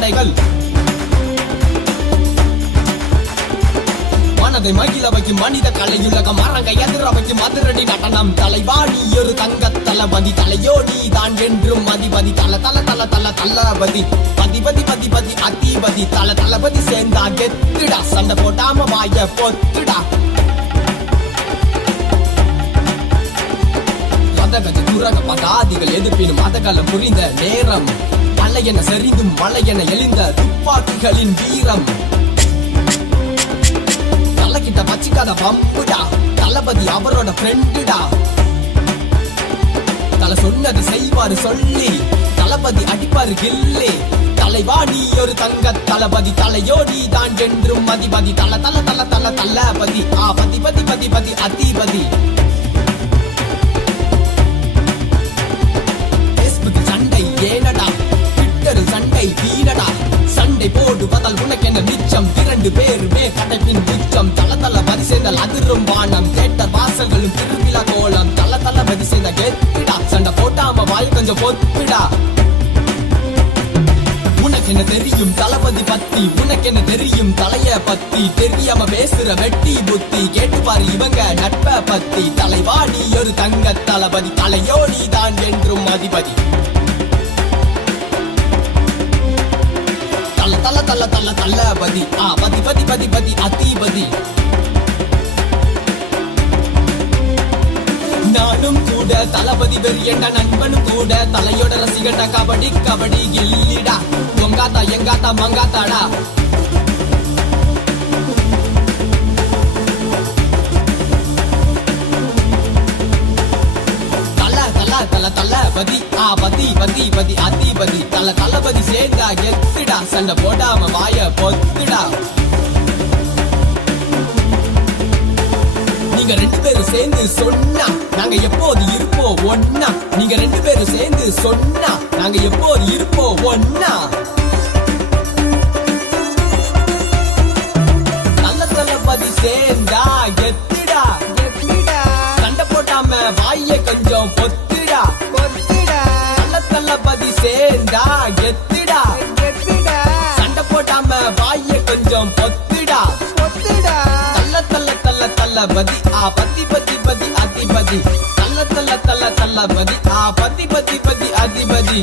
தடைகள் மனதை மகிழ வைக்கும் மனித கலையுலகம் மரங்க எதிர வைக்கும் அதிரடி நடனம் தலைவாணி ஒரு தங்க தளபதி தலையோடி தான் என்றும் அதிபதி தல தல தல தல தளபதி பதிபதி பதிபதி அதிபதி தல தளபதி சேர்ந்தா கெத்துடா சண்டை போட்டாம வாய பொத்துடா மதகஜ துரக பகாதிகள் எதிர்ப்பினும் மதகலம் புரிந்த நேரம் மலை என செறிந்தும் மலை என எழுந்த துப்பாக்கிகளின் வீரம் கிட்ட வச்சுக்காத பம்புடா தளபதி அவரோட ஃப்ரெண்டுடா தலை சொன்னது செய்வாரு சொல்லி தளபதி அடிப்பாரு கில்லி தலைவாணி ஒரு தங்க தளபதி தலையோடி தான் என்றும் அதிபதி தல தல தல தல தளபதி பதி பதி பதி பதி அதிபதி பேஸ்புக் சண்டை ஏனடா ட்விட்டர் சண்டை வீணடா சண்டை போடுவதால் உனக்கு என்ன மிச்சம் 2 பேருமே கடைப்பின் உச்சம் தல தளபதி சேர்ந்தால் அதிரும் வானம் தேட்டர் வாசல்களும் திருவிழா கோலம் தல தளபதி சேர்ந்த கெத்திடா சண்டை போட்டாம வாய் கொஞ்சம் பொத்துடா உனக்கு என்ன தெரியும் தளபதி பத்தி உனக்கு என்ன தெரியும் தலைய பத்தி தெரியாம பேசுற வெட்டி புத்தி கேட்டு பாரு இவங்க நட்ப பத்தி தலைவாணி ஒரு தங்க தளபதி தலையோடி தான் என்றும் அதிபதி தல தல தல தளபதி பதி பதி பதி பதி அதிபதி நானும் கூட தளபதி வெறியண்ட நண்பனும் கூட தலையோட ரசிகண்ட கபடி கபடி கில்லிடா உங்காத்தா எங்காத்தா மங்காத்தாடா தல தளபதி பதி பதி பதி அதிபதி தல தளபதி சேர்ந்தா கெத்துடா சண்டை போடாம வாய பொத்துடா நீங்க 2 பேரும் சேர்ந்து சொன்னா நாங்க எப்போது இருப்போம் ஒன்னா நீங்க 2 பேரும் சேர்ந்து சொன்னா நாங்க எப்போது இருப்போம் ஒன்னா நல்ல தளபதி சேர்ந்தா கெத்துடா சண்டை போடாம வாய கொஞ்சம் பொத்துடா தளபதி சேர்ந்தா கெத்துடா சண்டை போடாம வாய கொஞ்சம் பொத்துடா தள்ள தள்ள தள்ள தளபதி பதி பதி பதி அதிபதி தள்ள தள்ள தள்ள தளபதி பதி பதி பதி அதிபதி